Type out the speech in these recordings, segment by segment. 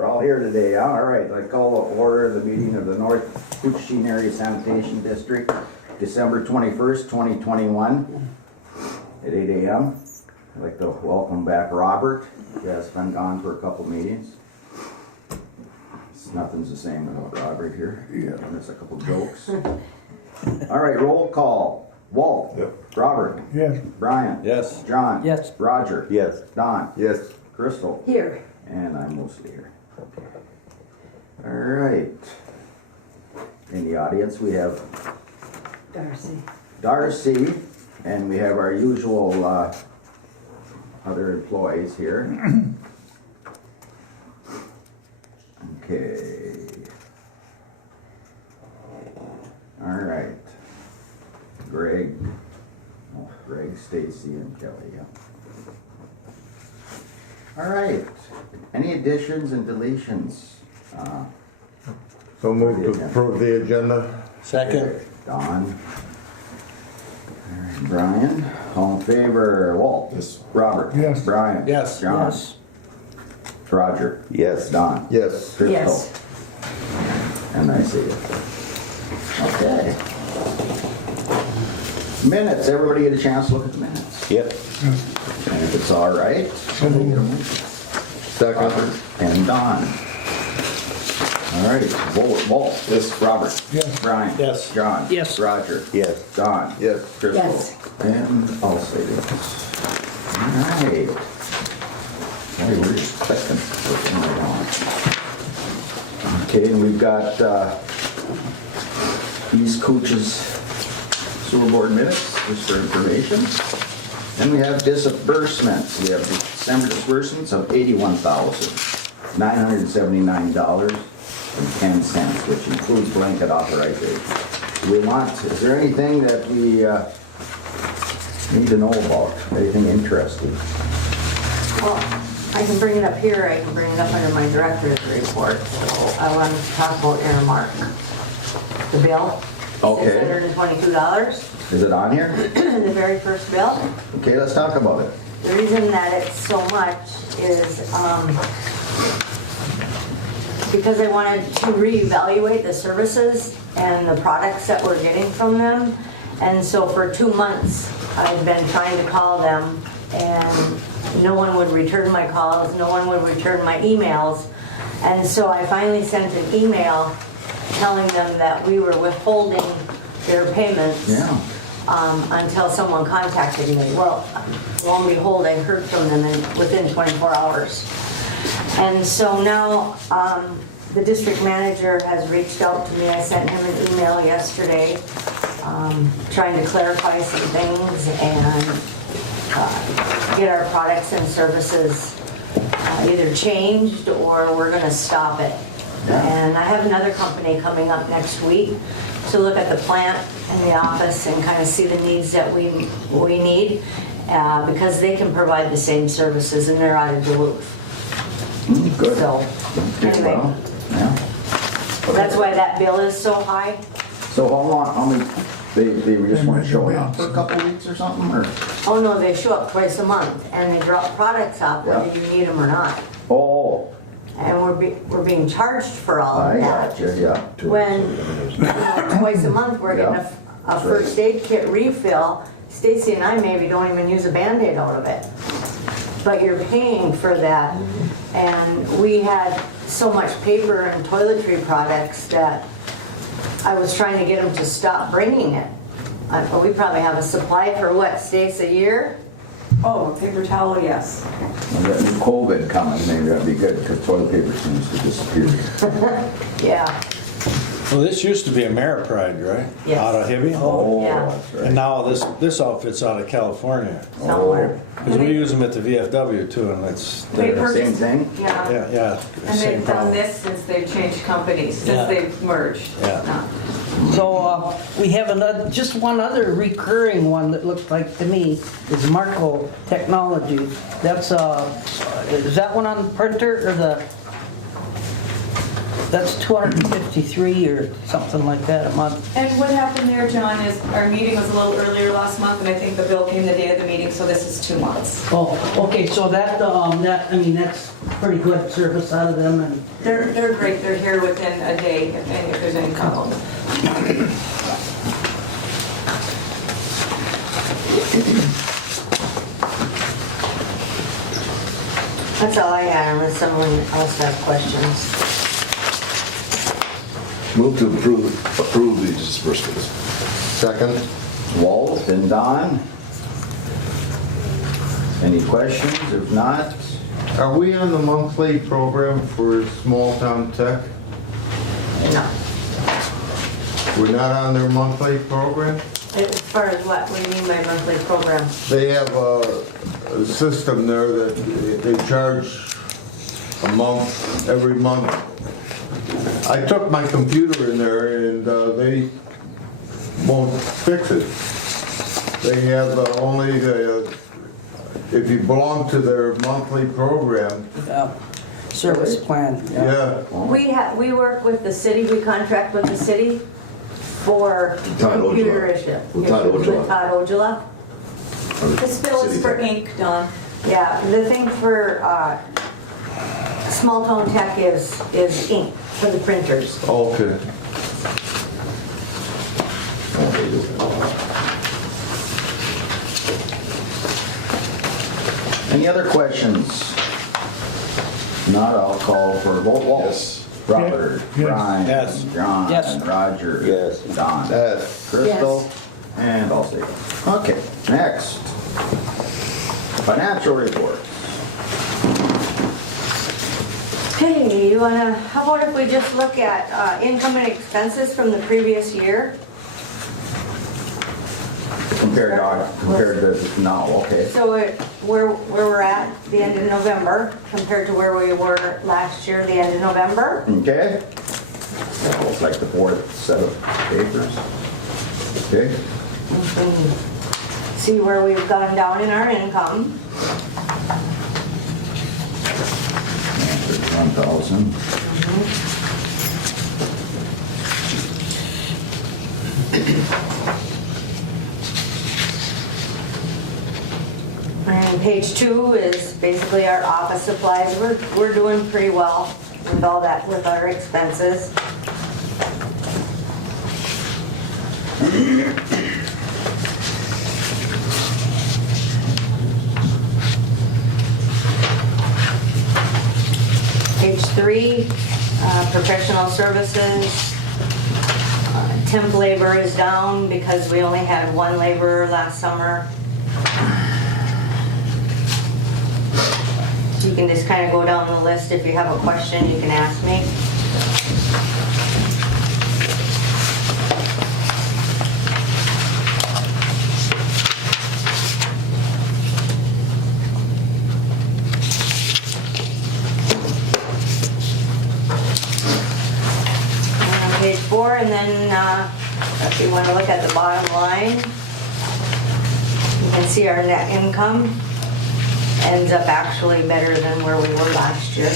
We're all here today, huh? All right, I call to order the meeting of the North Coochin Area Sanitation District, December 21st, 2021, at 8 a.m. I'd like to welcome back Robert, who has been gone for a couple meetings. Nothing's the same without Robert here. Yeah. And there's a couple jokes. All right, roll call. Walt. Yep. Robert. Yes. Brian. Yes. John. Yes. Roger. Yes. Don. Yes. Crystal. Here. And I'm mostly here. All right. In the audience we have Darcy, and we have our usual other employees here. Okay. All right. Greg, Stacy, and Kelly. Yeah. All right. Any additions and deletions? So move to approve the agenda. Okay. Don. All right. Brian. All in favor? Walt. Yes. Robert. Yes. Brian. Yes. John. Yes. Roger. Yes. Don. Yes. Crystal. Yes. And I see it. Okay. Minutes. Everybody get a chance to look at the minutes. Yep. And if it's all right, Second. Robert and Don. All right. Walt. Yes. Robert. Yes. Brian. Yes. John. Yes. Roger. Yes. Don. Yes. Crystal. Yes. And I'll say this. All right. Hey, we're just clicking right on. Okay, and we've got East Coach's sewer board minutes, just for information. Then we have disbursements. We have December disbursements of $81,979.10, which includes blanket authorization. Is there anything that we need to know about? Anything interesting? Well, I can bring it up here, I can bring it up under my director's report. So I wanted to talk about Airmark. The bill. Okay. $622. Is it on here? The very first bill. Okay, let's talk about it. The reason that it's so much is because I wanted to reevaluate the services and the products that we're getting from them. And so for 2 months, I've been trying to call them, and no one would return my calls, no one would return my emails. And so I finally sent an email telling them that we were withholding their payments until someone contacted me. Well, lo and behold, I heard from them within 24 hours. And so now the district manager has reached out to me. I sent him an email yesterday trying to clarify some things and get our products and services either changed or we're going to stop it. Yeah. And I have another company coming up next week to look at the plant and the office and kind of see the needs that we need because they can provide the same services and they're out of Duluth. Good. So anyway, Well, yeah. that's why that bill is so high. So how many, they just weren't showing up for a couple weeks or something, or? Oh no, they show up twice a month and they drop products off whether Yeah. you need them or not. Oh, And we're being charged for all I of that. gotcha, yeah. When twice a month we're getting Yeah. a first aid kit refill, Stacy and I maybe don't even use a Band-Aid out of it. But you're paying for that. And we had so much paper and toiletry products that I was trying to get them to stop bringing it. We probably have a supply for what, Stace, a year? Oh, paper towel, yes. Well, that new COVID coming, maybe that'd be good, because toilet paper seems to disappear. Yeah. Well, this used to be Ameripride, right? Yes. Out of Hibbing? Oh, Yeah. that's right. And now this outfit's out of California. Somewhere. Because we use them at the VFW too, and it's, They they're- purchased- Same thing? Yeah. yeah, And same they've done problem. this since they've changed companies, since Yeah. they've merged. Yeah. So we have just one other recurring one that looks like to me is Marco Technology. That's is that one on the printer or the? That's 253 or something like that a month. And what happened there, John, is our meeting was a little earlier last month, and I think the bill came the day of the meeting, so this is 2 months. Oh, okay, so that, I mean, that's pretty good service out of them and, They're great, they're here within a day if there's any problems. That's all I had, unless someone else has questions. Move to approve these disbursements. Second? Walt and Don? Any questions? If not, Are we on the monthly program for small town tech? No. We're not on their monthly program? As far as what do you mean by monthly program? They have a system there that they charge a month, every month. I took my computer in there and they won't fix it. They have only if you belong to their monthly program, service plan. yeah. We work with the city, we contract with the city for Todd computer Ojala. issue. With Todd With Ojala. Todd Ojala. This bill is City for Tech. ink, Don. Yeah, the thing for small town tech is ink for the printers. Okay. any other questions? Not, I'll call for a vote. Walt? Yes. Robert? Brian? Yes. John? Yes. Roger? Yes. Don? Yes. Crystal? And I'll say yes. Okay, next. Financial report. Okay, how about if we just look at income and expenses from the previous year? Compared to now, okay. So where we're at the end of November compared to where we were last year, the end of November. Okay. That looks like the fourth set of papers. Okay. See where we've gone down in our income. There's 1,000. And page 2 is basically our office supplies. We're doing pretty well with all that, with our expenses. Page 3, professional services. Temp labor is down because we only had one laborer last summer. You can just kind of go down the list. If you have a question, you can ask me. And on page 4, and then if you want to look at the bottom line, you can see our net income ends up actually better than where we were last year.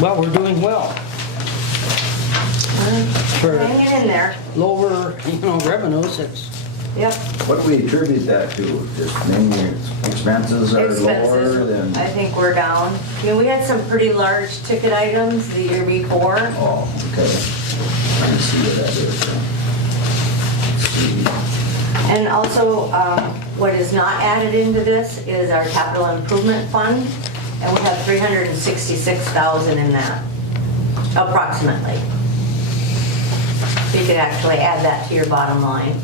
Well, we're doing well. For Hanging in there. lower, revenues, it's, Yep. What do we attribute that to? Just mainly expenses are lower Expenses, than? I think we're down. We had some pretty large ticket items the year before. Oh, okay. Trying to see what that is. Let's see. And also, what is not added into this is our capital improvement fund. And we have 366,000 in that, approximately. You could actually add that to your bottom line.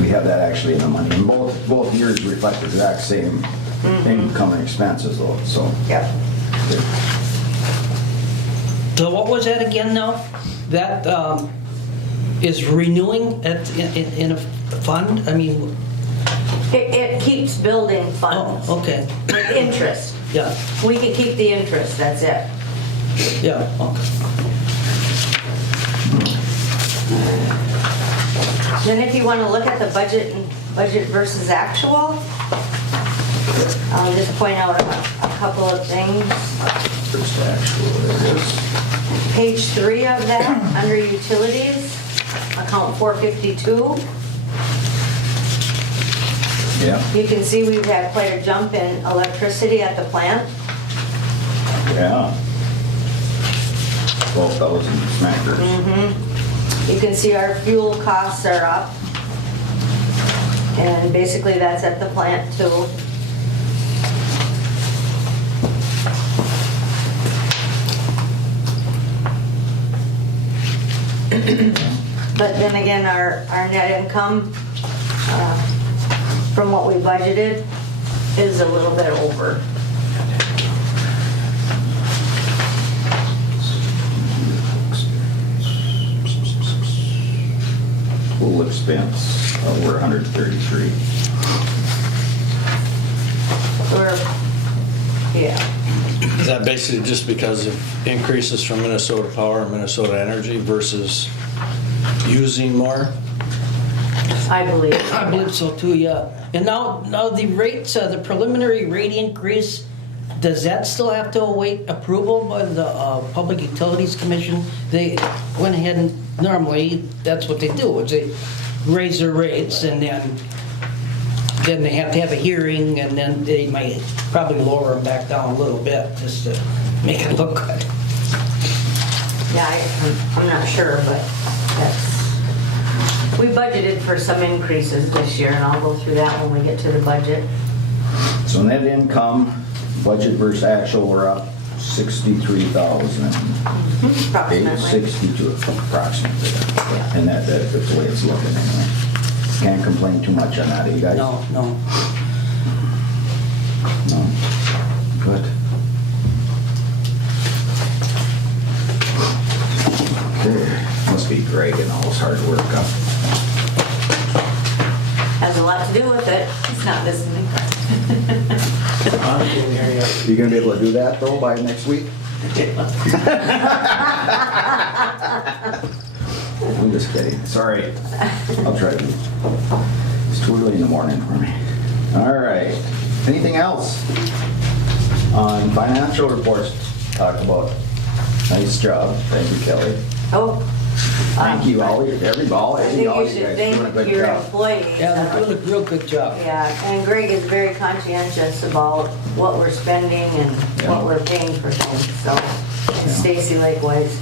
We have that actually in the money. And both years reflect the exact same income and expenses though, so. Yep. so what was that again now? That is renewing in a fund? I mean, It keeps building funds. oh, okay, With interest. yeah, We can keep the interest, that's it. yeah, okay. Then if you want to look at the budget versus actual, I'll just point out a couple of things. First actual, there it is. Page 3 of that, under utilities, account 452. Yeah, You can see we've had quite a jump in electricity at the plant. yeah. 12,000 smackers. You can see our fuel costs are up. And basically that's at the plant too. But then again, our net income, from what we budgeted, is a little bit over. Total expense, we're 133. Yeah. Is that basically just because of increases from Minnesota Power and Minnesota Energy versus using more? I believe. I believe so too, yeah. And now the rates, the preliminary rate increase, does that still have to await approval by the Public Utilities Commission? They went ahead and, normally, that's what they do, is they raise their rates and then they have to have a hearing and then they might probably lower them back down a little bit just to make it look good. Yeah, I'm not sure, but we budgeted for some increases this year, and I'll go through that when we get to the budget. So net income, budget versus actual, we're up 63,000. Approximately. 62 approximately. And that's the way it's looking anyway. Can't complain too much on that, you guys? No. No. Good. Okay. Must be Greg and all his hard work up. Has a lot to do with it. It's not listening. You gonna be able to do that though by next week? I'm just kidding. Sorry. I'll try to. It's too early in the morning for me. All right. Anything else on financial reports? Talk about. Nice job. Thank you, Kelly. Oh. Thank you, all you, everybody, all I you think you guys should doing a thank good your job. employees. Yeah, they're doing a real good job. Yeah, and Greg is very conscientious about what we're spending and what we're paying for things, so. And Stacy likewise.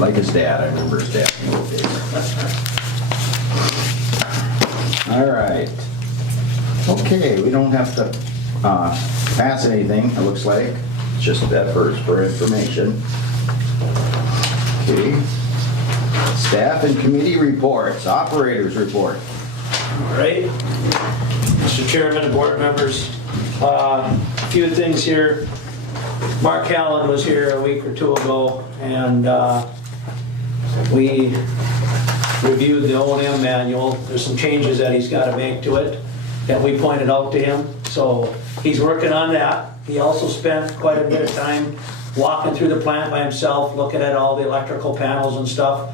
Like his dad, I remember his dad in the old days. All right. Okay, we don't have to pass anything, it looks like. Just that first for information. Okay. Staff and committee reports, operators report. All right. Mr. Chairman and board members, a few things here. Mark Allen was here a week or two ago, and we reviewed the O&M manual. There's some changes that he's got to make to it that we pointed out to him. So he's working on that. He also spent quite a bit of time walking through the plant by himself, looking at all the electrical panels and stuff.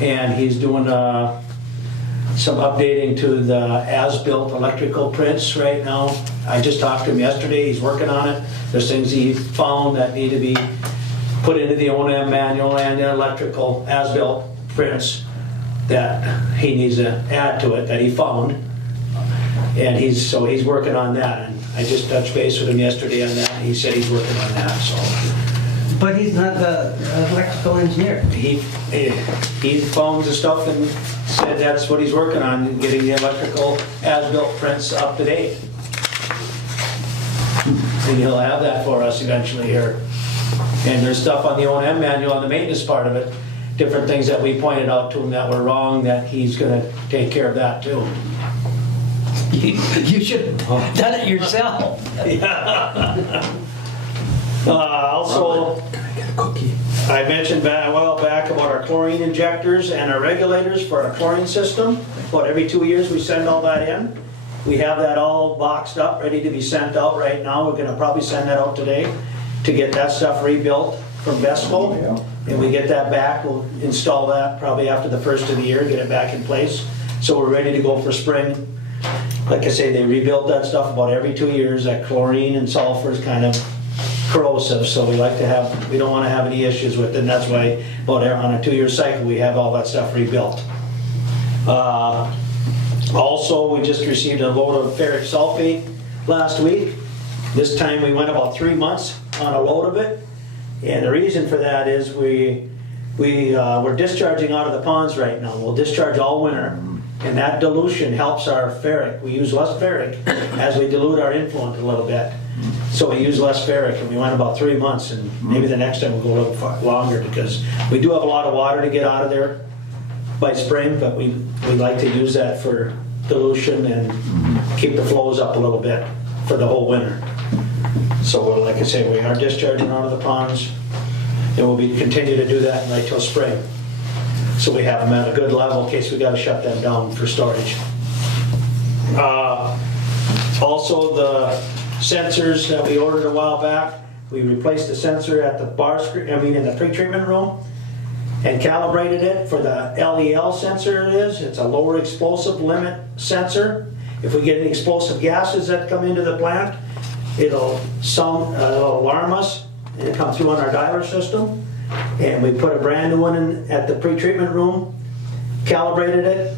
And he's doing some updating to the as-built electrical prints right now. I just talked to him yesterday. He's working on it. There's things he found that need to be put into the O&M manual and the electrical as-built prints that he needs to add to it that he found. And he's working on that. And I just touched base with him yesterday on that. He said he's working on that. So. But he's not the electrical engineer. He phoned the stuff and said that's what he's working on, getting the electrical as-built prints up to date. And he'll have that for us eventually here. And there's stuff on the O&M manual on the maintenance part of it, different things that we pointed out to him that were wrong, that he's gonna take care of that too. You should have done it yourself. Yeah. Also, I mentioned a while back about our chlorine injectors and our regulators for our chlorine system. About every 2 years we send all that in. We have that all boxed up, ready to be sent out right now. We're gonna probably send that out today to get that stuff rebuilt from Vesco. Yeah. And we get that back, we'll install that probably after the first of the year, get it back in place. So we're ready to go for spring. like I say, they rebuild that stuff about every 2 years. That chlorine and sulfur is kind of corrosive, so we don't want to have any issues with it, and that's why on a 2-year cycle, we have all that stuff rebuilt. Also, we just received a load of ferric sulfate last week. This time we went about 3 months on a load of it, and the reason for that is we're discharging out of the ponds right now. We'll discharge all winter, and that dilution helps our ferric. We use less ferric as we dilute our influent a little bit. So we use less ferric, and we went about 3 months, and maybe the next time we'll go a little longer, because we do have a lot of water to get out of there by spring, but we like to use that for dilution and keep the flows up a little bit for the whole winter. So like I say, we are discharging out of the ponds, and we'll continue to do that right till spring. So we have them at a good level in case we got to shut them down for storage. Also, the sensors that we ordered a while back, we replaced the sensor at the in the pre-treatment room and calibrated it for the LEL sensor it is. It's a lower explosive limit sensor. If we get any explosive gases that come into the plant, it'll alarm us and come through on our dialer system. And we put a brand new one in at the pre-treatment room, calibrated it.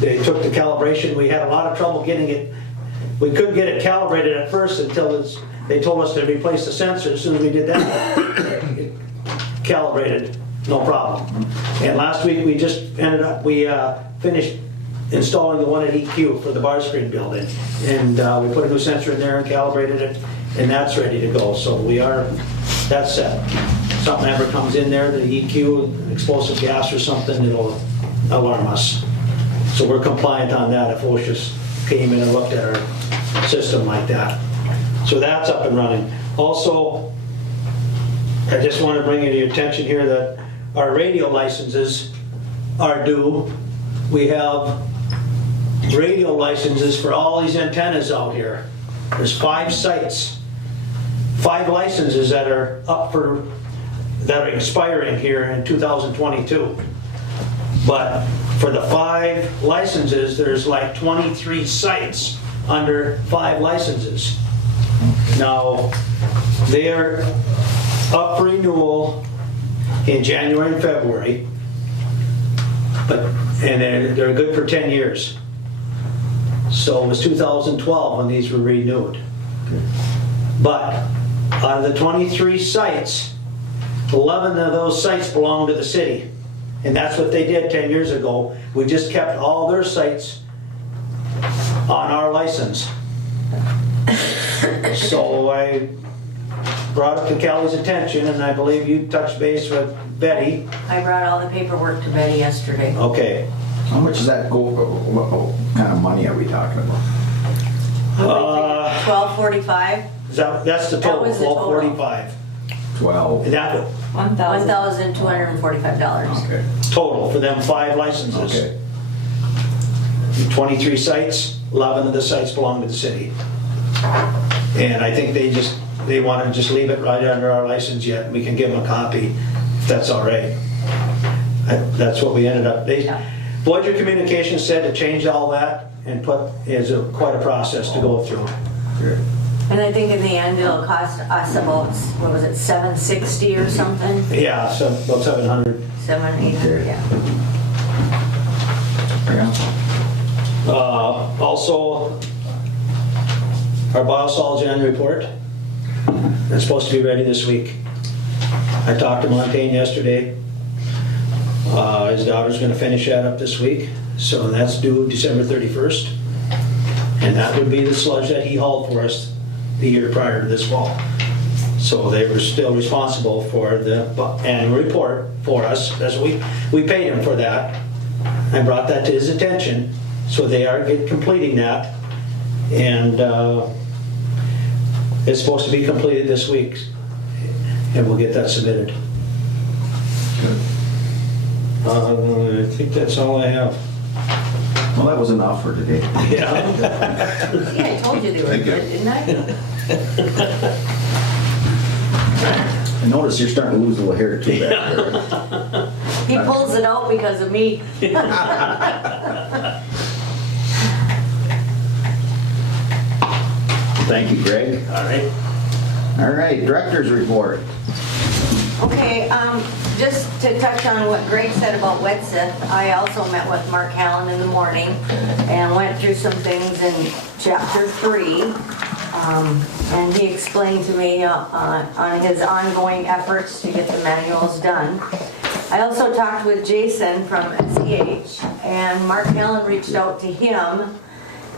They took the calibration. We had a lot of trouble getting it. We couldn't get it calibrated at first until they told us to replace the sensor. As soon as we did that, it calibrated, no problem. And last week we just we finished installing the one at EQ for the bar screen building. And we put a new sensor in there and calibrated it, and that's ready to go. So that's set. Something ever comes in there, the EQ, an explosive gas or something, it'll alarm us. So we're compliant on that if OSHA came in and looked at our system like that. So that's up and running. Also, I just want to bring to your attention here that our radio licenses are due. We have radio licenses for all these antennas out here. There's 5 sites, 5 licenses that are expiring here in 2022. But for the 5 licenses, there's like 23 sites under 5 licenses. Now, they're up for renewal in January and February, and they're good for 10 years. So it was 2012 when these were renewed. But out of the 23 sites, 11 of those sites belong to the city. And that's what they did 10 years ago. We just kept all their sites on our license. So I brought it to Kelly's attention, and I believe you touched base with Betty. I brought all the paperwork to Betty yesterday. Okay. How much does that go, what kind of money are we talking about? $12.45. That's the That total, was the total. $12.45. 12. And that $1,245. Okay. total for them 5 licenses. Okay. 23 sites, 11 of the sites belong to the city. And I think they want to just leave it right under our license yet. We can give them a copy if that's all right. That's what we ended up. Voyager Communications said to change all that and quite a process to go through. Good. And I think in the end, it'll cost us about, what was it, $760 or something? Yeah, so about 700. 700, $800, yeah. Also, our Biosolizon Report is supposed to be ready this week. I talked to Montaigne yesterday. His daughter's going to finish that up this week, so that's due December 31st. And that would be the sludge that he hauled for us the year prior to this fall. So they were still responsible for the annual report for us, as we paid him for that. I brought that to his attention, so they are completing that. And it's supposed to be completed this week, and we'll get that submitted. I think that's all I have. Well, that was enough for today. Yeah. Yeah, I told you they were good, didn't I? I notice you're starting to lose a little hair too back there. He pulls it out because of me. Thank you, Greg. All right. All right, director's report. Okay, just to touch on what Greg said about Wetsith, I also met with Mark Hallen in the morning and went through some things in chapter 3. And he explained to me on his ongoing efforts to get the manuals done. I also talked with Jason from SEH, and Mark Hallen reached out to him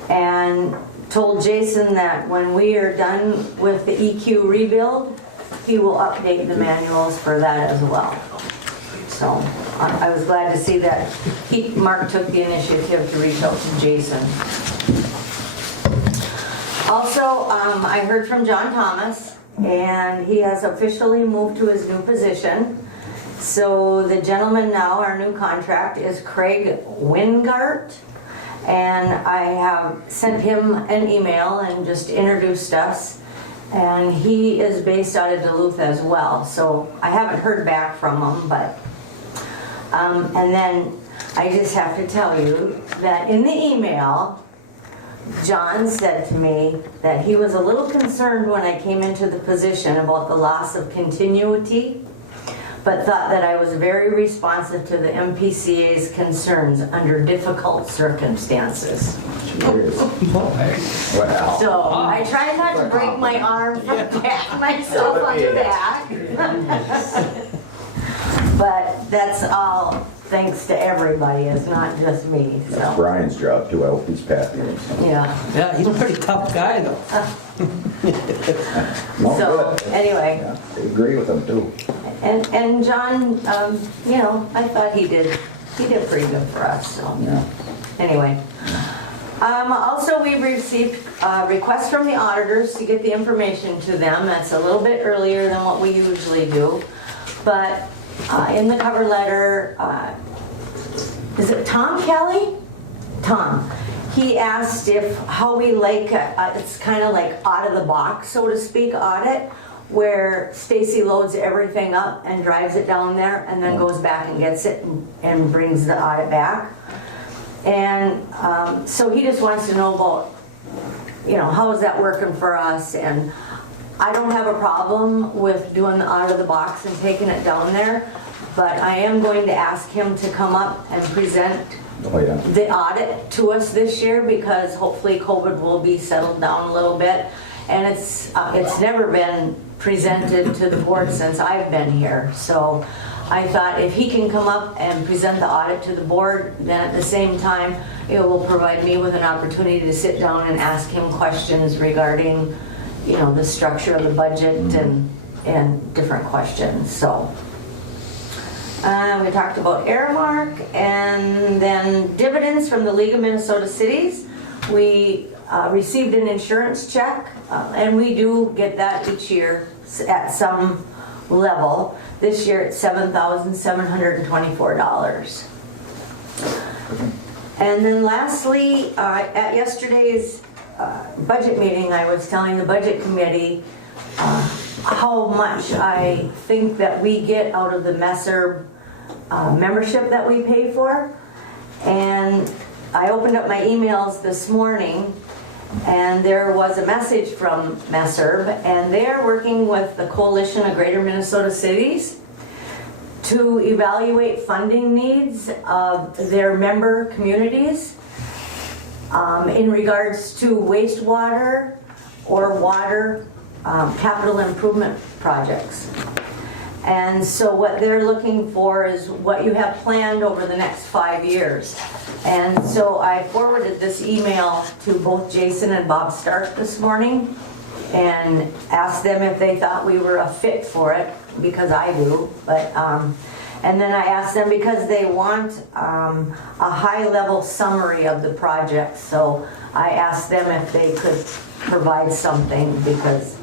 and told Jason that when we are done with the EQ rebuild, he will update the manuals for that as well. So I was glad to see that Mark took the initiative to reach out to Jason. Also, I heard from John Thomas, and he has officially moved to his new position. So the gentleman now, our new contract, is Craig Wingart. And I have sent him an email and just introduced us. And he is based out of Duluth as well. So I haven't heard back from him, but, and then I just have to tell you that in the email, John said to me that he was a little concerned when I came into the position about the loss of continuity, but thought that I was very responsive to the MPCA's concerns under difficult circumstances. Cheers. Wow. So I try not to break my arm from patting myself on the back. But that's all thanks to everybody, it's not just me, That's so, Brian's job too, I hope he's patting him. yeah. Yeah, he's a pretty tough guy, though. No, So, good. anyway, Yeah, I agree with him too. and John, you know, I thought he did pretty good for us, so, Yeah. anyway. Also, we've received requests from the auditors to get the information to them. That's a little bit earlier than what we usually do. But in the cover letter, is it Tom Kelly? Tom. He asked how we like, it's kind of like out of the box, so to speak, audit, where Stacy loads everything up and drives it down there and then goes back and gets it and brings the audit back. And so he just wants to know about, you know, how is that working for us? And I don't have a problem with doing the out of the box and taking it down there, but I am going to ask him to come up and present Oh, yeah. the audit to us this year, because hopefully COVID will be settled down a little bit. And it's never been presented to the board since I've been here. So I thought if he can come up and present the audit to the board, then at the same time, it will provide me with an opportunity to sit down and ask him questions regarding, you know, the structure of the budget and different questions. So we talked about Aramark, and then dividends from the League of Minnesota Cities. We received an insurance check, and we do get that each year at some level. This year it's $7,724. And then lastly, at yesterday's budget meeting, I was telling the budget committee how much I think that we get out of the Messer membership that we pay for. And I opened up my emails this morning, and there was a message from Messer, and they're working with the Coalition of Greater Minnesota Cities to evaluate funding needs of their member communities in regards to wastewater or water capital improvement projects. And so what they're looking for is what you have planned over the next 5 years. And so I forwarded this email to both Jason and Bob Stark this morning and asked them if they thought we were a fit for it, because I do. But and then I asked them because they want a high-level summary of the project. So I asked them if they could provide something, because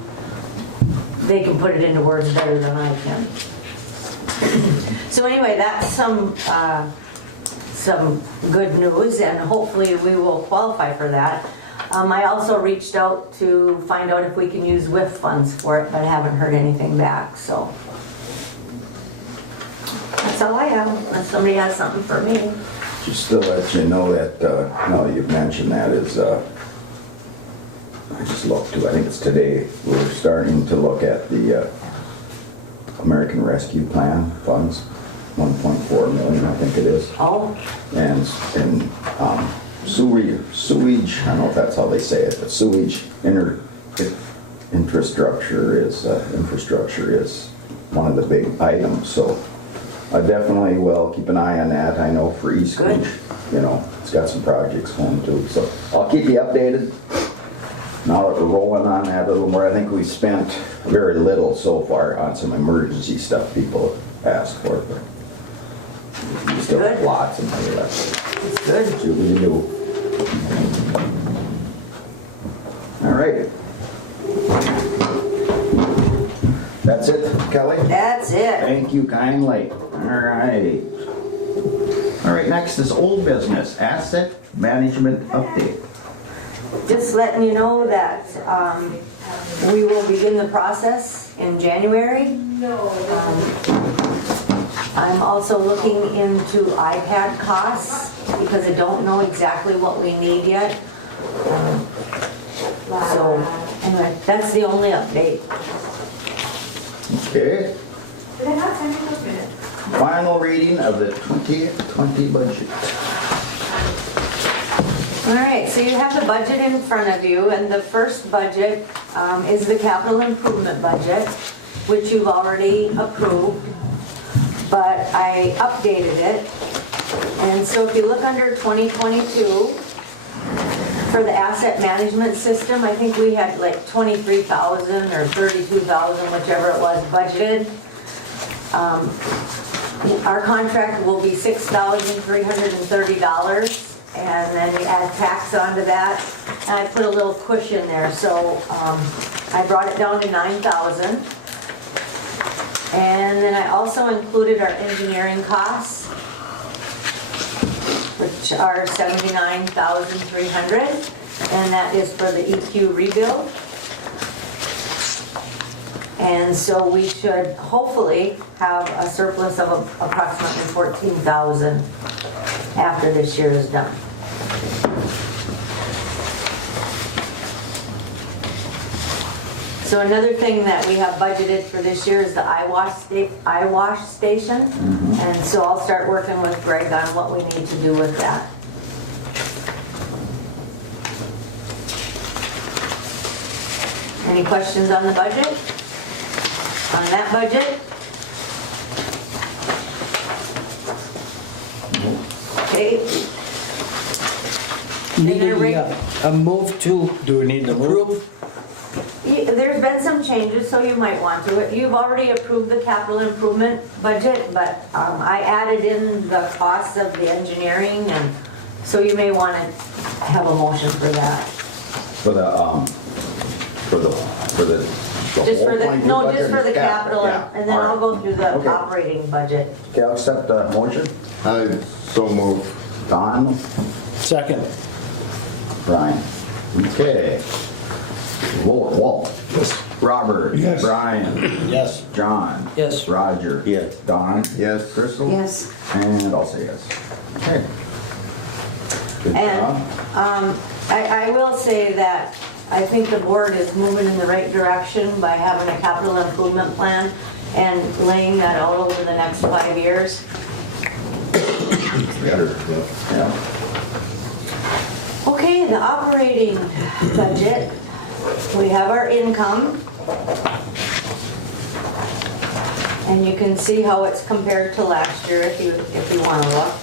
they can put it into words better than I can. So anyway, that's some good news, and hopefully we will qualify for that. I also reached out to find out if we can use WIF funds for it, but I haven't heard anything back, so. That's all I have, unless somebody has something for me. Just to let you know that, now that you've mentioned that, is I just looked too, I think it's today, we're starting to look at the American Rescue Plan funds, 1.4 million, I think it is. Oh, And sewage, I don't know if that's how they say it, but sewage infrastructure is one of the big items, so I definitely will keep an eye on that. I know for East Good. Ridge, you know, it's got some projects going too, so I'll keep you updated. Now that we're rolling on that a little more, I think we've spent very little so far on some emergency stuff people have asked for, but we still have Good. lots of money left. it's good. See what we can do. All right. That's it, Kelly? That's it. Thank you kindly. All right. All right, next is old business, asset management update. Just letting you know that we will begin the process in January. I'm also looking into iPad costs because I don't know exactly what we need yet. So, anyway, that's the only update. Okay. Final reading of the 2020 budget. All right, so you have the budget in front of you, and the first budget is the capital improvement budget, which you've already approved, but I updated it. And so if you look under 2022, for the asset management system, I think we had like 23,000 or 32,000, whichever it was, budgeted. Our contract will be $6,330. And then you add tax onto that, and I put a little cushion there, so I brought it down to 9,000. And then I also included our engineering costs, which are 79,300, and that is for the EQ rebuild. And so we should hopefully have a surplus of approximately 14,000 after this year is done. So another thing that we have budgeted for this year is the eye wash station. And so I'll start working with Greg on what we need to do with that. Any questions on the budget? On that budget? Okay. Need a move to Do we need to move? approve? There's been some changes, so you might want to. You've already approved the capital improvement budget, but I added in the costs of the engineering, and so you may want to have a motion for that. For the Just for whole the, 22 no, budget just for the is capital, yeah. and then All I'll right. go through the Okay. operating budget. Okay, I'll accept the motion. I so move. Don, Second. Brian. Okay. Walt. Yes. Robert. Yes. Brian. Yes. John. Yes. Roger. Yes. Don. Yes. Crystal. Yes. And I'll say yes. Okay. Good And job. I will say that I think the board is moving in the right direction by having a capital improvement plan and laying that out over the next 5 years. Yeah. Okay, the operating budget, we have our income. And you can see how it's compared to last year if you want to look.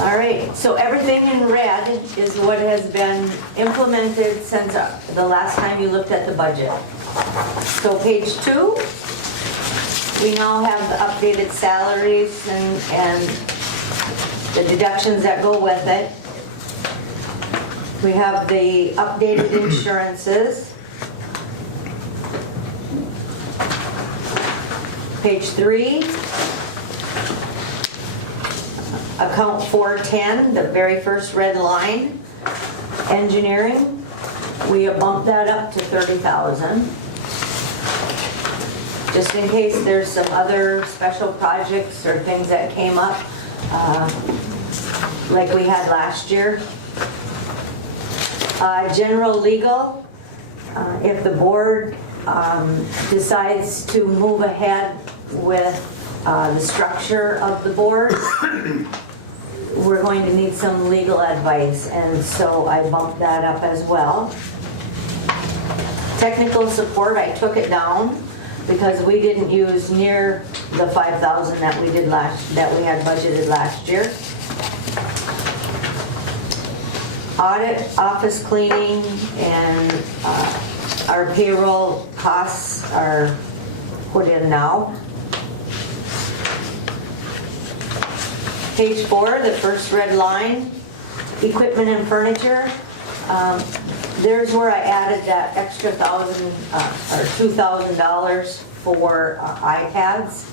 All right, so everything in red is what has been implemented since the last time you looked at the budget. So page 2, we now have the updated salaries and the deductions that go with it. We have the updated insurances. Page 3. Account 410, the very first red line, engineering, we have bumped that up to 30,000. Just in case there's some other special projects or things that came up, like we had last year. General legal, if the board decides to move ahead with the structure of the board, we're going to need some legal advice, and so I bumped that up as well. Technical support, I took it down because we didn't use near the 5,000 that we did that we had budgeted last year. Audit, office cleaning, and our payroll costs are put in now. Page 4, the first red line, equipment and furniture. There's where I added that extra $2,000 for iPads.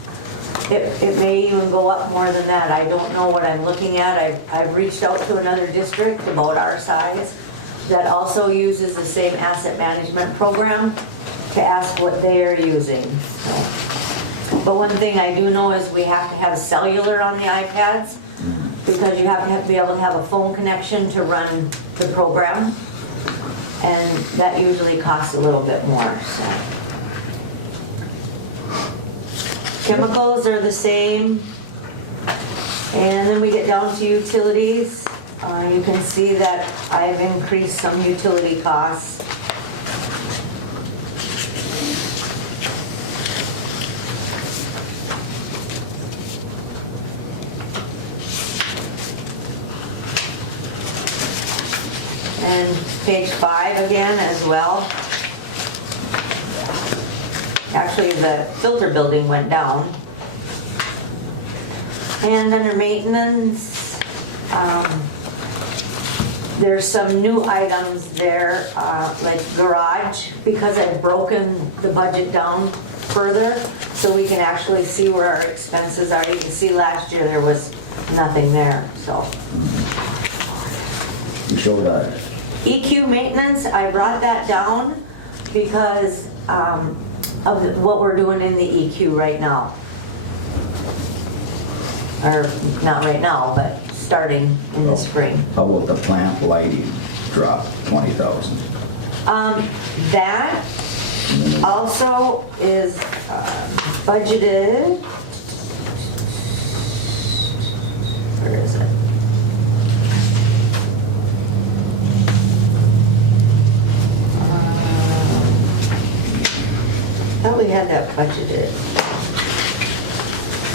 It may even go up more than that. I don't know what I'm looking at. I've reached out to another district about our size that also uses the same asset management program to ask what they are using. But one thing I do know is we have to have cellular on the iPads because you have to be able to have a phone connection to run the program. And that usually costs a little bit more, so. Chemicals are the same. And then we get down to utilities. You can see that I've increased some utility costs. And page 5 again as well. Actually, the filter building went down. And under maintenance, there's some new items there, like garage, because I've broken the budget down further, so we can actually see where our expenses are. You can see last year there was nothing there, so. You showed that. EQ maintenance, I brought that down because of what we're doing in the EQ right now. Or not right now, but starting in the spring. How about the plant lighting drop, 20,000? That also is budgeted. Where is it? I thought we had that budgeted.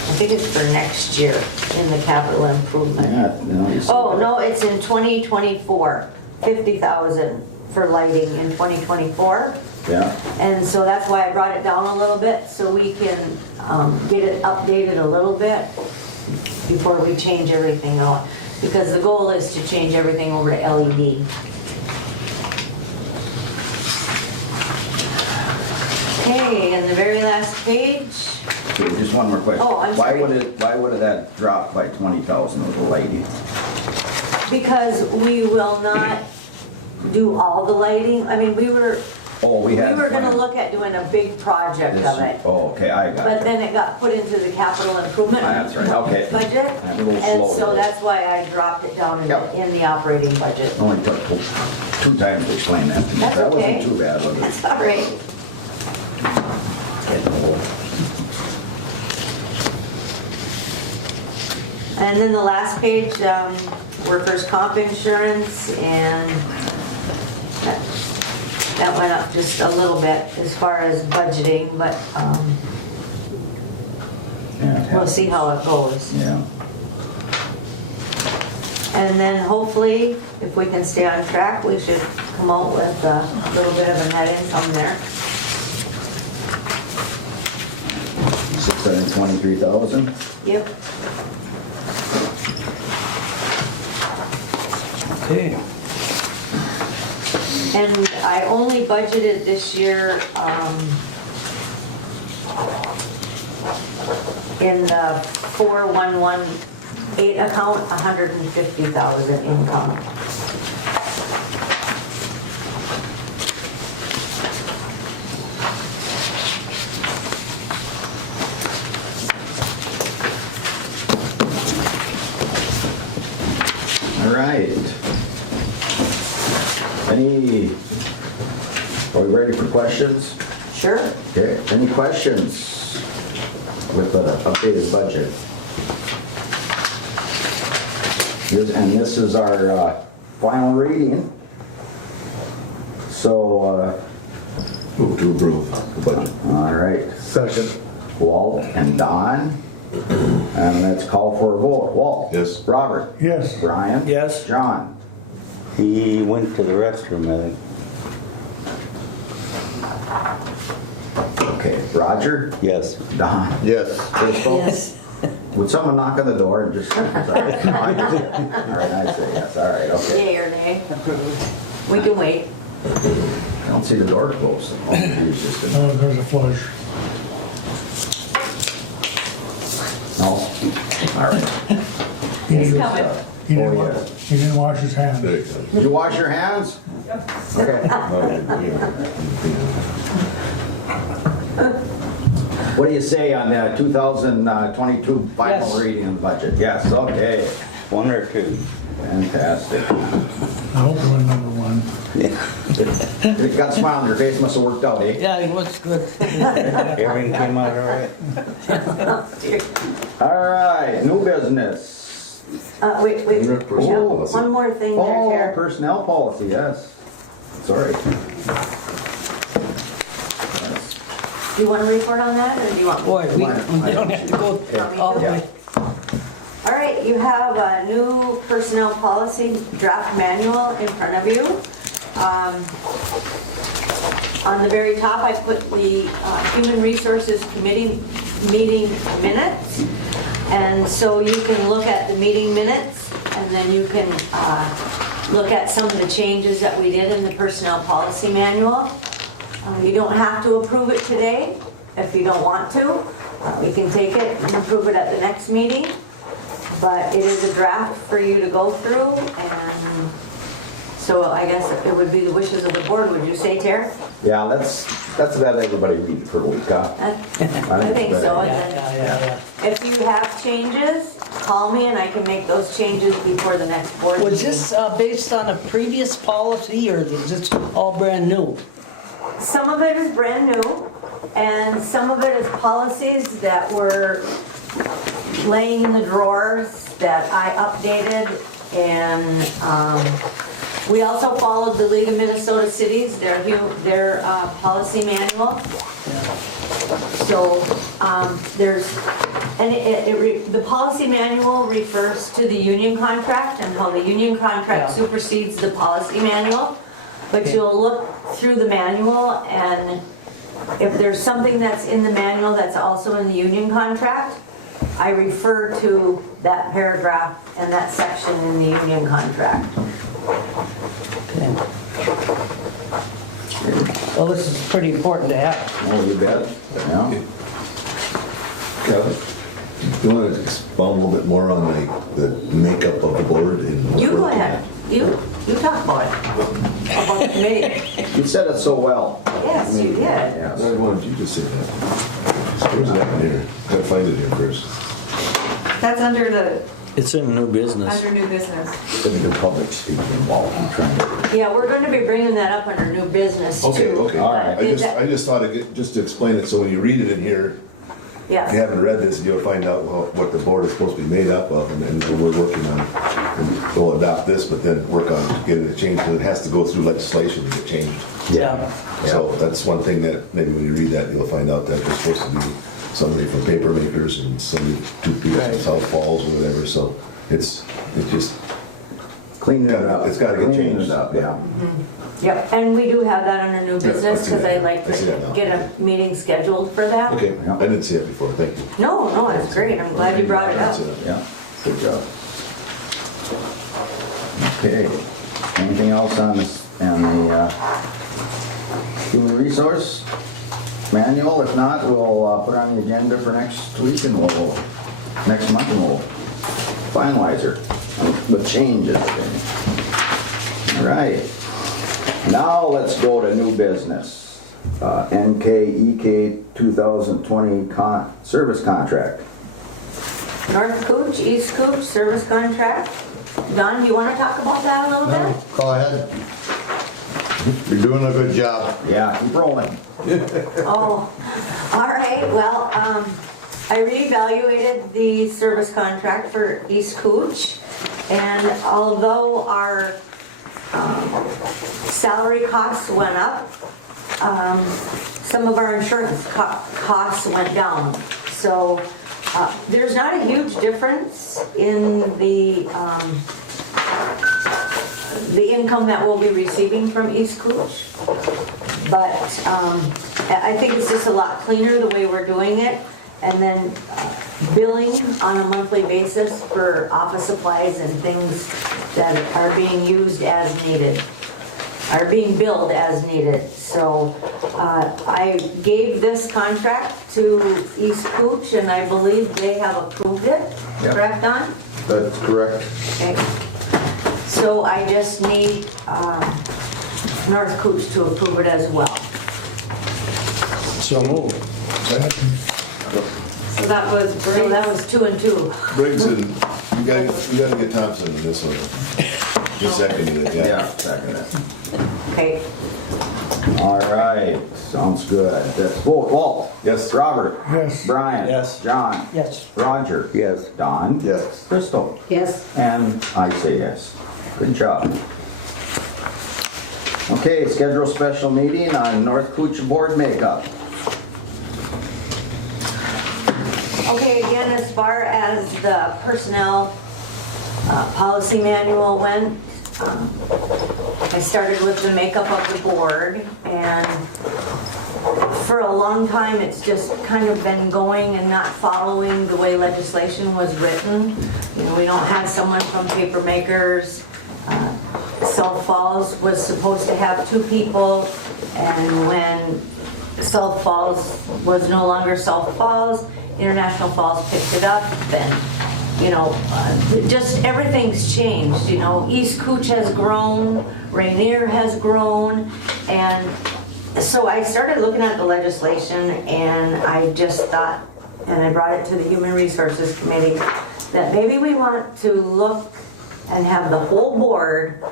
I think it's for next year in the capital improvement. Yeah, no, you said Oh, that. no, it's in 2024, 50,000 for lighting in 2024. Yeah, And so that's why I brought it down a little bit, so we can get it updated a little bit before we change everything out. Because the goal is to change everything over to LED. Okay, and the very last page. okay, just one more question. Oh, I'm Why sorry. would that drop by 20,000 with the lighting? Because we will not do all the lighting. I mean, we were had gonna planned look at doing a big project this- of it. Oh, okay, I got But it. then it got put into the capital improvement That's right, okay. budget. I'm a little And slow so today. that's why I dropped it down Yep. in the operating budget. Only took 2 times to explain that to me. That's That okay. wasn't too bad, was it? That's all right. And then the last page, workers' comp insurance, and that went up just a little bit as far as budgeting, but Yeah, it we'll has. see how it goes. Yeah. And then hopefully, if we can stay on track, we should come out with a little bit of a net income there. 623,000? Yep. Okay. And I only budgeted this year in the 4118 account, 150,000 income. All right. Are we ready for questions? Sure. Okay, any questions with the updated budget? And this is our final reading. So, Move to approve the budget. all right, Second. Walt and Don. And let's call for a vote. Walt? Yes. Robert? Yes. Brian? Yes. John? He went to the restroom, I think. Okay, Roger? Yes. Don? Yes. Crystal? Yes. Would someone knock on the door and just... All right, I'd say yes, all right, okay. Yay or nay? We can wait. I don't see the door closed. Oh, it's just a- Oh, there's a flush. No? All right. He He's didn't, coming. he didn't, Oh, wa- yeah. he didn't wash his hands. There you go. Did you wash your hands? Okay. What do you say on the 2022 final Yes. reading of the budget? Yes, okay. One or two? Fantastic. I hope it was number one. You got a smile on your face, must have worked out, eh? Yeah, it looks good. Everything came out all right? All right, new business. Wait. Personnel policy. One more thing there, Oh, Tara. personnel policy, yes. Sorry. Do you want to report on that, or do you want? Boy, we don't have to go all the way. All right, you have a new personnel policy draft manual in front of you. On the very top, I put the Human Resources Committee meeting minutes. And so you can look at the meeting minutes, and then you can look at some of the changes that we did in the personnel policy manual. You don't have to approve it today if you don't want to. We can take it and approve it at the next meeting. But it is a draft for you to go through, and so I guess it would be the wishes of the board, would you say, Tara? Yeah, let's let everybody read it for a week, huh? I think so. And Yeah, then yeah. if you have changes, call me and I can make those changes before the next board meeting. Was this based on a previous policy, or is this all brand new? Some of it is brand new, and some of it is policies that were laying in the drawers that I updated, and we also followed the League of Minnesota Cities, their policy manual. So the policy manual refers to the union contract and how the union contract Yeah. supersedes the policy manual. But you'll look through the manual, and if there's something that's in the manual that's also in the union contract, I refer to that paragraph and that section in the union contract. Okay. Well, this is pretty important to have. Oh, you bet. Yeah. Kevin, you want to expound a little bit more on the makeup of the board? And what You go we're looking ahead. at? You talk about it. About the committee. You said it so well. Yes, you did. Yes. No, why don't you just say that? Where's that in here? Gotta find it here first. That's under It's in new business. under new business. Gonna do public speaking involved. I'm trying to. Yeah, we're going to be bringing that up under new business too. Okay. All right. I just thought just to explain it, so when you read it in here, if you Yes. haven't read this, you'll find out what the board is supposed to be made up of, and we're working on, and we'll adopt this, but then work on getting it changed, because it has to go through legislation to get changed. Yeah. So that's one thing that, maybe when you read that, you'll find out that there's supposed to be somebody from paper makers and somebody, two people from South Falls or whatever, so it just, Clean it up. It's gotta get Clean it changed. up, yeah. Yep, and we do have that under new Yeah, I business see because that. I'd like I see that now. to get a meeting scheduled for that. okay, I didn't see it before, thank you. No, that's great. I'm glad you brought it up. Yeah, good job. Okay, anything else on this, on the human resource manual? If not, we'll put it on the agenda for next week and next month, and we'll finalize her with changes. All right, now let's go to new business. NKEK 2020 service contract. North Cooch, East Cooch, service contract. Don, do you want to talk about that a little bit? Go ahead. You're doing a good job. Yeah, keep rolling. Oh, all right, well, I reevaluated the service contract for East Cooch, and although our salary costs went up, some of our insurance costs went down. So there's not a huge difference in the income that we'll be receiving from East Cooch. But I think it's just a lot cleaner the way we're doing it. And then billing on a monthly basis for office supplies and things that are being used as needed, are being billed as needed. So I gave this contract to East Cooch, and I believe they have approved it. Yep. Correct, Don? That's correct. Okay. So I just need North Cooch to approve it as well. So move. So that was So that was 2 and 2. Briggs and, you gotta get Thompson in this one. Just seconded it, Yeah, yeah. second it. Okay. All right, sounds good. That's vote. Walt? Yes. Robert? Yes. Brian? Yes. John? Yes. Roger? Yes. Don? Yes. Crystal? Yes. And I say yes. Good job. Okay, schedule special meeting on North Cooch board makeup. Okay, again, as far as the personnel policy manual went, I started with the makeup of the board, and for a long time, it's just kind of been going and not following the way legislation was written. You know, we don't have someone from paper makers. South Falls was supposed to have 2 people, and when South Falls was no longer South Falls, International Falls picked it up, and just everything's changed. You know, East Cooch has grown, Rainier has grown, and so I started looking at the legislation, and I just thought, and I brought it to the Human Resources Committee, that maybe we want to look and have the whole board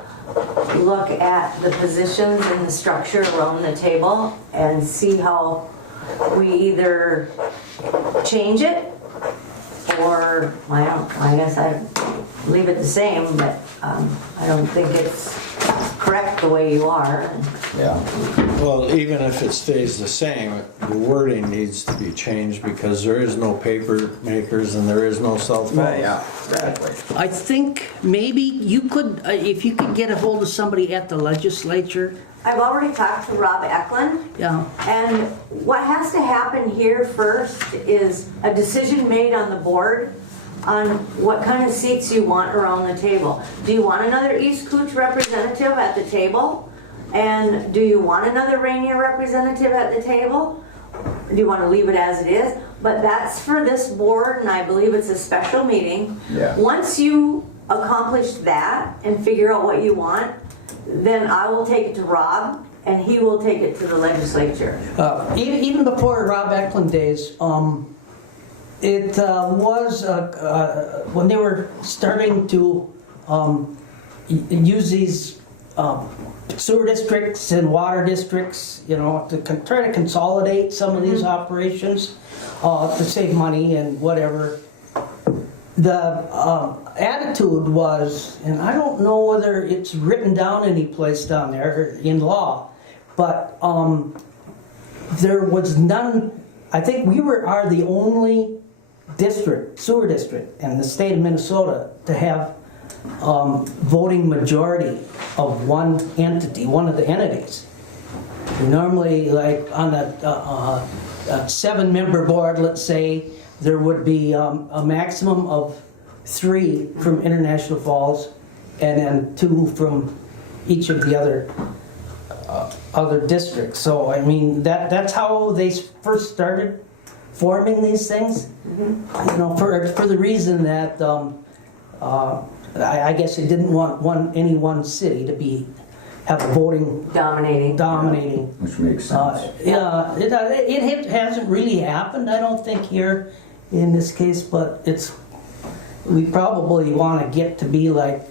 look at the positions and the structure around the table and see how we either change it or, I guess I'd leave it the same, but I don't think it's correct the way you are. Yeah. Well, even if it stays the same, the wording needs to be changed because there is no paper makers and there is no South Falls. Yeah, exactly. I think maybe you could, if you could get a hold of somebody at the legislature, I've already talked to Rob Eklund. yeah. And what has to happen here first is a decision made on the board on what kind of seats you want around the table. Do you want another East Cooch representative at the table? And do you want another Rainier representative at the table? Do you want to leave it as it is? But that's for this board, and I believe it's a special meeting. Yeah. Once you accomplish that and figure out what you want, then I will take it to Rob, and he will take it to the legislature. Even before Rob Eklund days, it was when they were starting to use these sewer districts and water districts, to try to consolidate some of these operations to save money and whatever. The attitude was, and I don't know whether it's written down any place down there in law, but there was none. I think we are the only sewer district in the state of Minnesota to have voting majority of one entity, one of the entities. Normally, like on a 7-member board, let's say, there would be a maximum of 3 from International Falls, and then 2 from each of the other districts. So I mean, that's how they first started forming these things. For the reason that I guess they didn't want any one city to have a voting dominating. Which makes sense. Yeah, it hasn't really happened, I don't think, here in this case, but we probably want to get to be like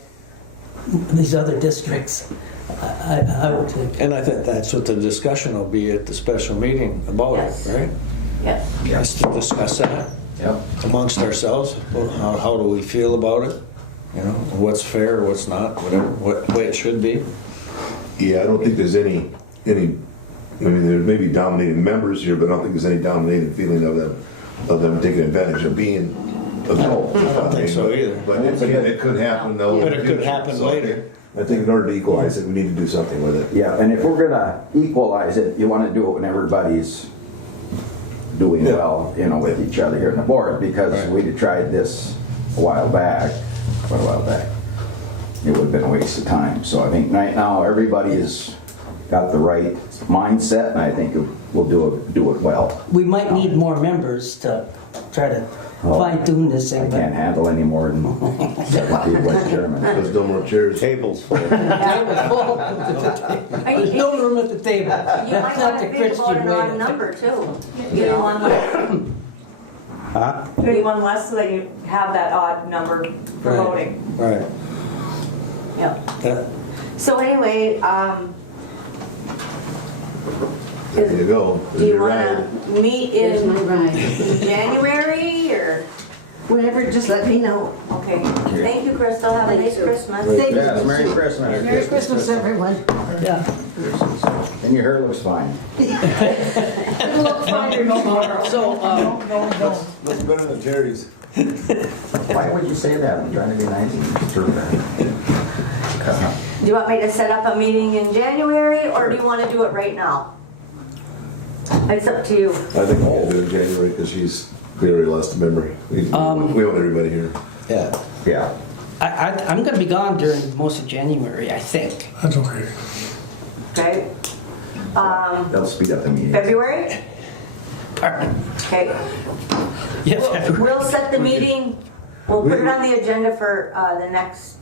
these other districts, I would think. And I think that's what the discussion will be at the special meeting about Yes. it, right? Yes. Yes, to discuss that Yep. amongst ourselves. Well, how do we feel about it? You know, what's fair, what's not, whatever, what way it should be. Yeah, I don't think there's any, I mean, there may be dominating members here, but I don't think there's any dominating feeling of them taking advantage of being adult. I don't think so either. But it could happen though. But it could happen So later. I think in order to equalize it, we need to do something with it. Yeah, and if we're gonna equalize it, you wanna do it when everybody's doing Yeah. well, you know, with each other here on the board, because Right. we'd have tried this a while back, quite a while back. It would've been a waste of time. So I think right now, everybody has got the right mindset, and I think we'll do it well. We might need more members to try to Oh, fine tune this I thing. can't handle any more than 7 people as chairman. There's no more chairs. Tables full. Table's full. There's no room at the table. You might That's want not to the think about Christian an odd way. number too. You know, Huh? 31 less so that you have that odd number for Right. voting. Right. yeah. That- So anyway, There you go. do you You're want right. to meet There's in my ride. January or? Whenever, just let me know. Okay. Thank you, Crystal. Have a Thank nice you. Christmas. Thank you. Yes, Merry Christmas. Merry Christmas, everyone. Yeah. And your hair looks fine. It'll look finer tomorrow. So, Looks better than Terry's. Why would you say that? I'm trying to be nice and true. Do you want me to set up a meeting in January or do you want to do it right now? It's up to you. I think we'll do it in January because she's clearly lost memory. We want everybody here. Yeah. Yeah. I'm gonna be gone during most of January, I think. That's okay. Okay. That'll speed up the meeting. February? Okay. Yes. We'll set the meeting, we'll put it on the agenda for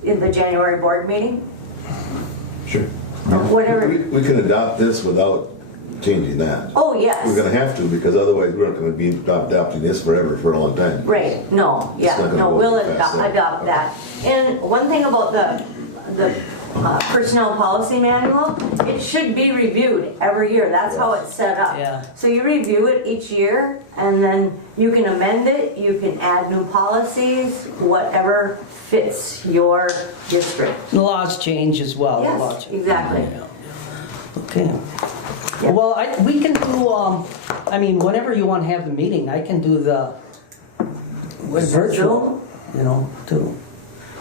the January board meeting. Sure. Whatever. We can adopt this without changing that. Oh, We're yes. gonna have to because otherwise we're not gonna be adopting this forever for a long time. Right, no, It's not yeah, gonna no, go we'll too fast, so. adopt that. And one thing about the personnel policy manual, it should be reviewed every year. That's how it's set up. Yeah. So you review it each year and then you can amend it, you can add new policies, whatever fits your district. The laws change as well. the law Yes, change. exactly. Yeah. Okay. Well, we can do, I mean, whenever you want to have the meeting, I can do the virtual, you know, too.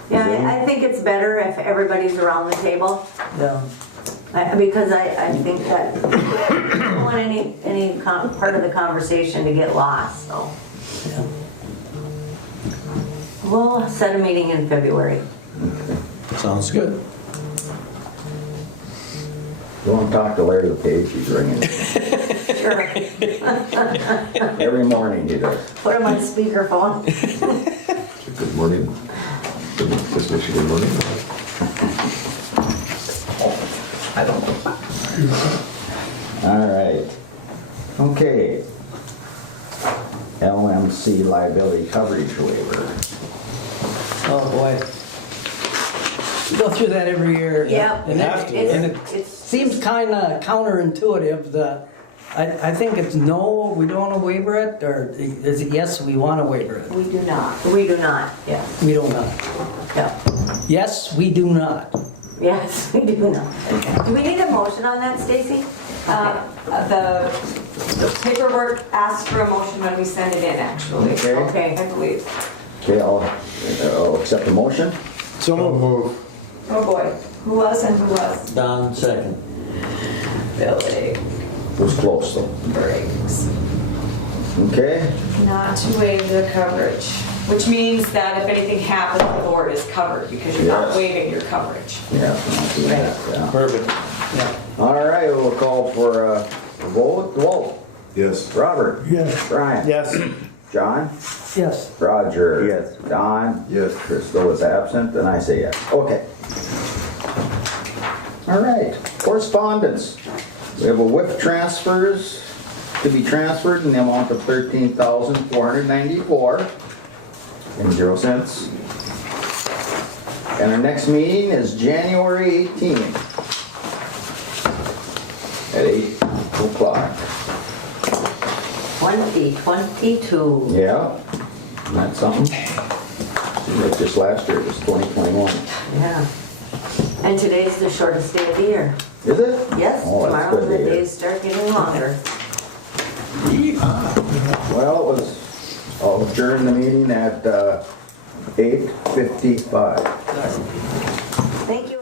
Yeah, I think it's better if everybody's around the table. Yeah. Because I think that I don't want any part of the conversation to get lost, so. Yeah. We'll set a meeting in February. Sounds good. Go and talk to Larry LePage, he's ringing. Sure. Every morning he does. Put him on speakerphone. Good morning. Just wish you good morning. I don't know. All right. Okay. LMC liability coverage waiver. Oh, boy. We go through that every year. Yep. And have to. and it It's, seems kind of counterintuitive. I think it's no, we don't want to waiver it, or is it yes, we want to waiver it? we do not, yes. We don't know. Yeah. Yes, we do not. Yes, we do not. Do we need a motion on that, Stacy? The paperwork asks for a motion when we send it in, actually. Okay. Okay. I believe. Okay, I'll accept the motion. So move. Oh, boy. Who was and who was? Don, second. Billy It was close though. Briggs. Okay, Not to waive the coverage, which means that if anything happens, the board is covered because you're not Yes. waiving your coverage. yeah, not doing that, yeah. Perfect. All right, we'll call for a vote. Walt, Yes. Robert, Yes. Brian. Yes. John, Yes. Roger. Yes. Don. Yes. Crystal is absent, and I say yes. Okay. All right, correspondence. We have a WIP transfers to be transferred in the amount of $13,494 and 0 cents. And our next meeting is January 18th at 8 o'clock. 2022. Yeah, isn't that something? Seemed like just last year, it was 2021. Yeah. And today's the shortest day of the year. Is it? Yes, Oh, that's tomorrow good the to hear. days start getting longer. Well, it was, I'll adjourn the meeting at 8:55. Thank you.